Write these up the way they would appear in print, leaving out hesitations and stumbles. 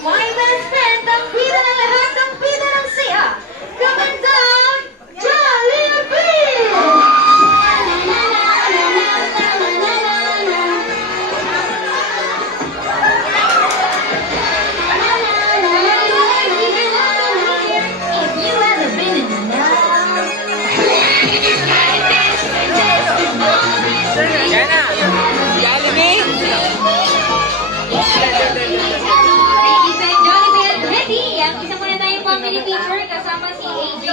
My best friend, tampida ng lahat, tampida ng siya. Kumandang Jollibee! If you ever been in love. Yan na! Jollibee! Isa muna tayong family picture kasama si AJ.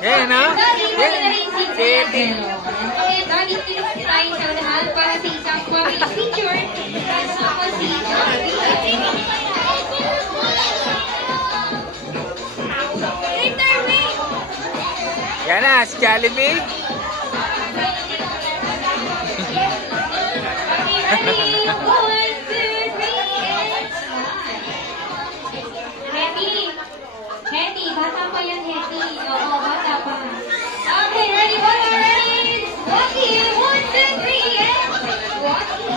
Yan na! Daddy, pwede na rin si Daddy. Okay, Daddy, kilos tayo sa unahan para sa isang family picture kasama si Jollibee. Yan na! Si Jollibee! Ready? 1, 2, 3, and smile. Hetty, bata pa yan, Hetty. Oo, bata pa. Okay, ready? Walkie, 1, 2, 3, and walkie.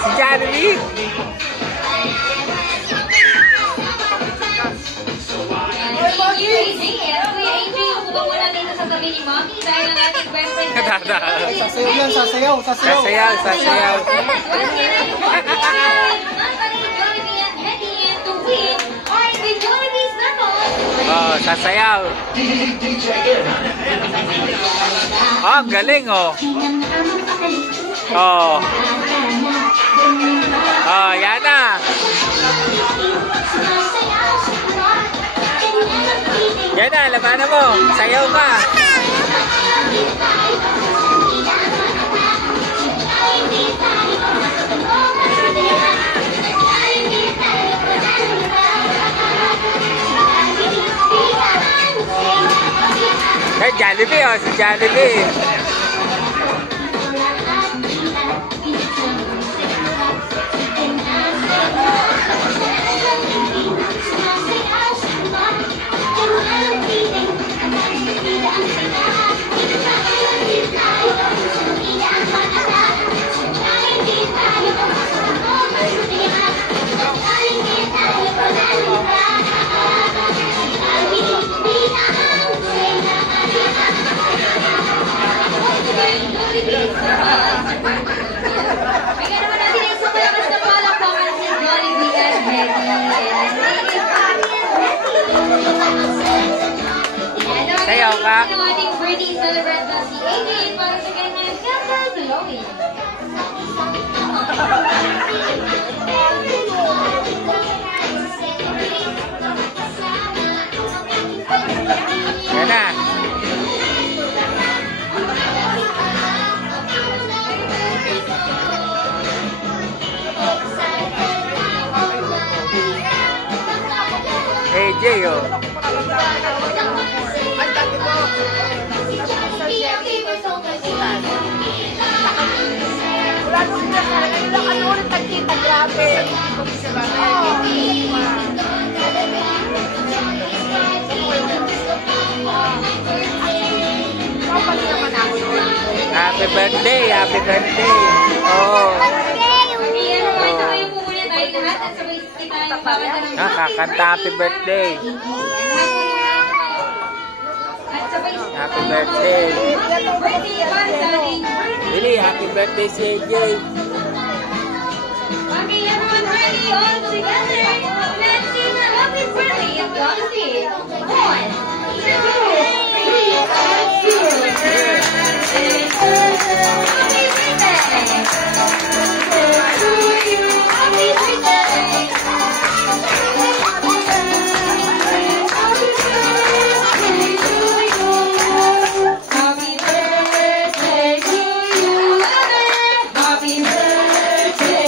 Si Jollibee! Sasayaw. Sasayaw! Oh, sasayaw! Oh, galing oh! Oh! Oh, yan na! Yan na, labanan mo! Sayaw ka! Eh, Jollibee oh! Si Jollibee! Bigyan naman natin ang isang malakas na palakpakan si Jollibee at Hetty. Sayaw ka? Ang ating birthday celebrant na si AJ para sa kanyang kaka-glowing. Yan na! AJ oh! Wala nung pinasalaga nila ano ulit nagkita, grabe. Happy birthday! Happy birthday! Oh! Kakanta happy birthday! Happy birthday! Really, happy birthday si AJ! Okay, everyone ready? All together. Let's sing a happy birthday of Jollibee. 1, 2, 3, and 2. Happy birthday! Happy birthday! Happy birthday!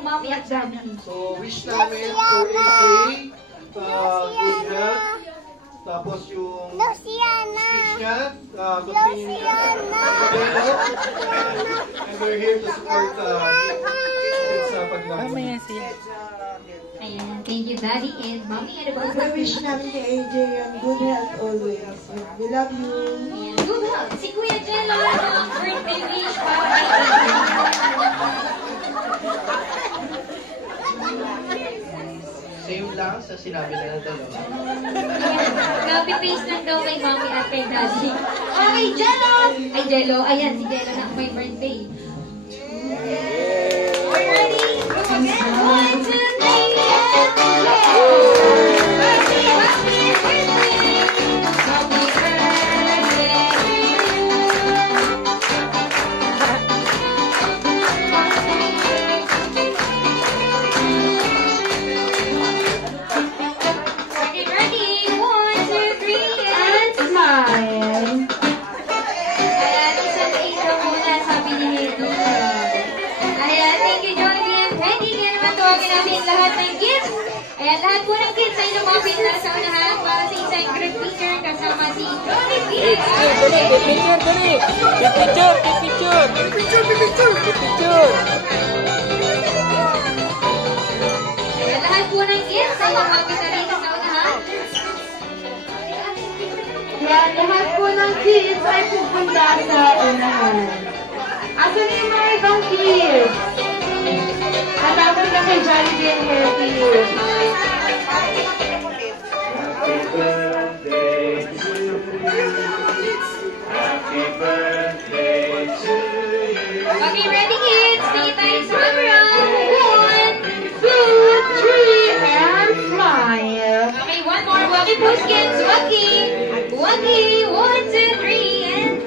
yung mommy at daddy. So, wish namin for AJ, good health. Tapos yung speech niya, continue niya. And we're here to support sa paglaban. Ayan, thank you daddy and mommy. Ano ba? I wish namin kay AJ yung good health always. We love you. Ayan, good health. Si Kuya Jello, birthday wish para kay Same lang sa sinabi na dalawa. Copy-paste lang daw kay mommy at kay daddy. Okay, Jello! Ay, Jello. Ayan, si Jello na may birthday. Are you ready? Go again. 1, 2, 3, and go! Happy, happy birthday! Happy birthday to you. Ready? 1, 2, 3, and smile. Ayan, isang intro muna, sabi ni Nito. Ayan, thank you, Jollibee and Teddy. Kaya naman tawagin natin lahat ng kids. Ayan, lahat po ng kids ay lumapit na sa unahan para sa isang group picture kasama si Jollibee. Ayan, lahat po ng kids ay lumapit na rito sa unahan. Yan, lahat po ng kids ay pupunta sa unahan. Asan yung mga ibang kids? Natapos na kay Jollibee and Happy. Okay, ready kids? Tingin tayo sa camera. 1, 2, 3, and smile. okay, one more. Waki pose kids. Waki. Waki. 1, 2, 3, and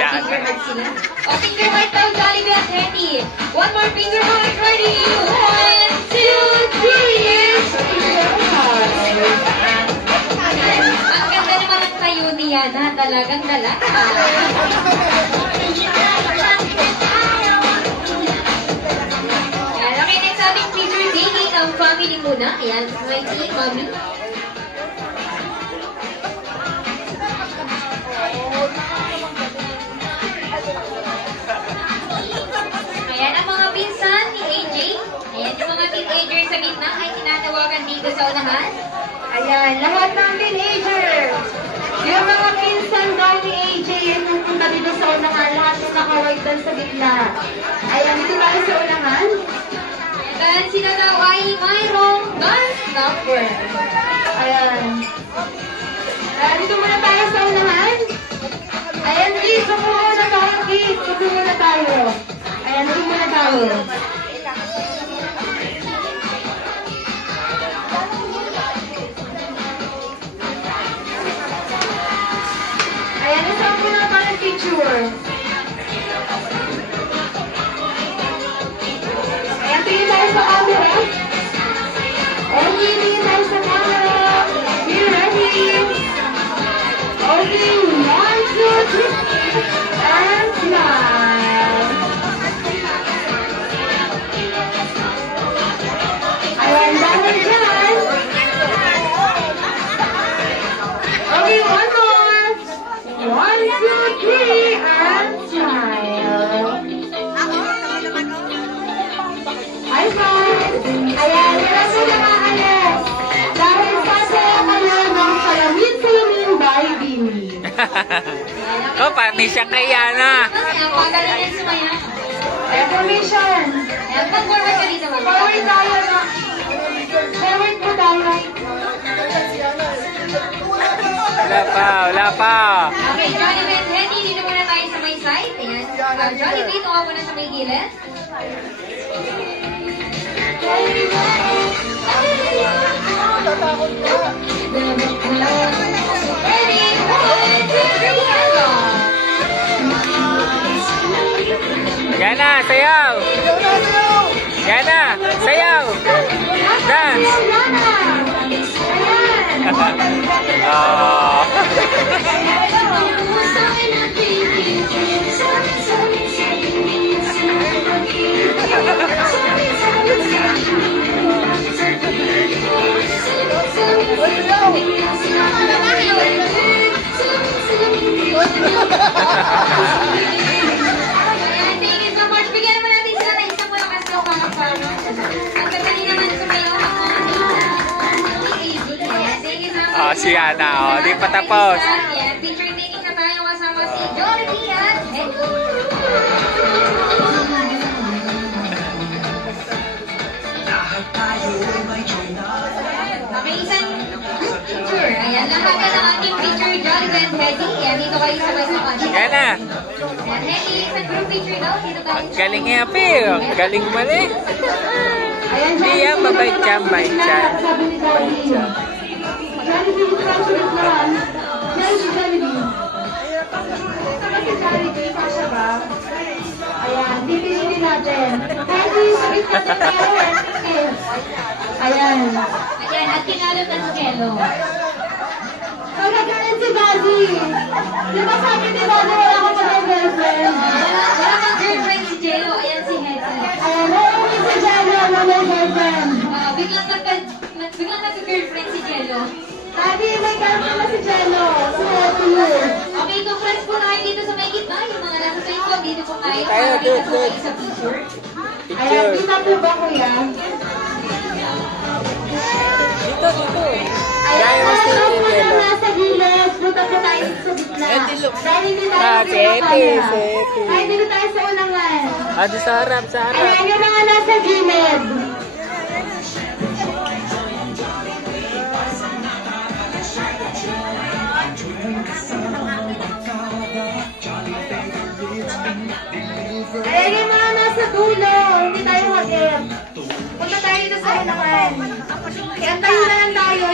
Yan. finger heart sila. O, finger heart daw, Jollibee at Teddy. One more finger heart. Ready? 1, 2, 3, and ang ganda naman ang tayo niya na talagang dalaga. Ayan, okay, next ating picture taking ang family muna. Ayan, my team, mommy. Ayan, ang mga pinsan ni AJ. Ayan, yung mga teenagers sa gitna ay tinatawagan dito sa unahan. Ayan, lahat ng teenager. Yung mga pinsan daw ni AJ yung pupunta dito sa unahan, lahat yung naka-white doon sa gitna. Ayan, dito tayo sa unahan. And sila daw ay mayroong dance number. Ayan. Ayan, dito muna tayo sa unahan. Ayan, kids, dito muna tayo, kids. Dito muna tayo. Ayan, dito muna tayo. Ayan, isa muna tayo ng picture. Ayan, tingin tayo sa camera. Okay, tingin tayo sa camera. Be ready. Okay, 1, 2, 3, and smile. Ayan, dahil dyan. Okay, one more. 1, 2, 3, and smile. High five! Ayan, wala sa nakaalas. Dahil sasaya kayo ng salamin-salamin by Bini. Oh, pati siya kay Yana. Ang pagaling yan sumaya. Reformation. Ayan, pag-forward ka dito. Forward tayo na. Forward po tayo. Wala pa, wala pa. Okay, Jollibee and Teddy, dito muna tayo sa may side. Ayan. Jollibee, ito ka muna sa may gilid. Ready? 1, 2, 3, and go! Yana, sayaw. Yana, sayaw. Dance. Oh. Oh, si Ana. Oh, di pa tapos. Ayan, picture taking na tayo kasama si Jollibee at Eddie. Okay, isang group picture. Ayan, lahat na ng ating picture, Jollibee and Eddie. Ayan, dito kayo sabay sa kanya. Yan na. Ayan, Eddie, isang group picture daw. Dito tayo. Galing nga, Pio. Galing mali. Ayan, Hindi yan, mabait siya, mabait siya. Sabi ni Daddy. Jollibee, dito tayo sa gitna. Jollibee. Saka si Jollibee, kasya ba? Ayan, pipiliin natin. Daddy, sa gitna na tayo. Ayan. Ayan, at kinalot ang skelo. Pagkakain si Daddy. Di ba sabi ni Daddy wala ka pa ng girlfriend? Wala kang girlfriend si Jello. Ayan si Hetty. Ayan, uuwi si Jello, wala ng girlfriend. Biglang nagka-girlfriend si Jello. Daddy, may girlfriend na si Jello. Si Hetty. Okay, ito friends po tayo dito sa may gitna. Yung mga nasa Facebook, dito po tayo. Tayo, Para dude, kita po kayo sa picture. Ayan, kita po ba kuya? Dito, dito. Ayan, Dahil mas tayo po Jello. na nasa gilid. Punta po tayo sa gitna. Dahil hindi tayo Ah, sa Hetty, camera. Hetty. Ay, dito tayo sa ulangan. Ah, di sa harap, sa harap. Ayan, yung mga nasa gilid. Ayan, yung mga nasa dulo. Hindi tayo hagip. Punta tayo dito sa ulangan. Kaya tayo na lang tayo.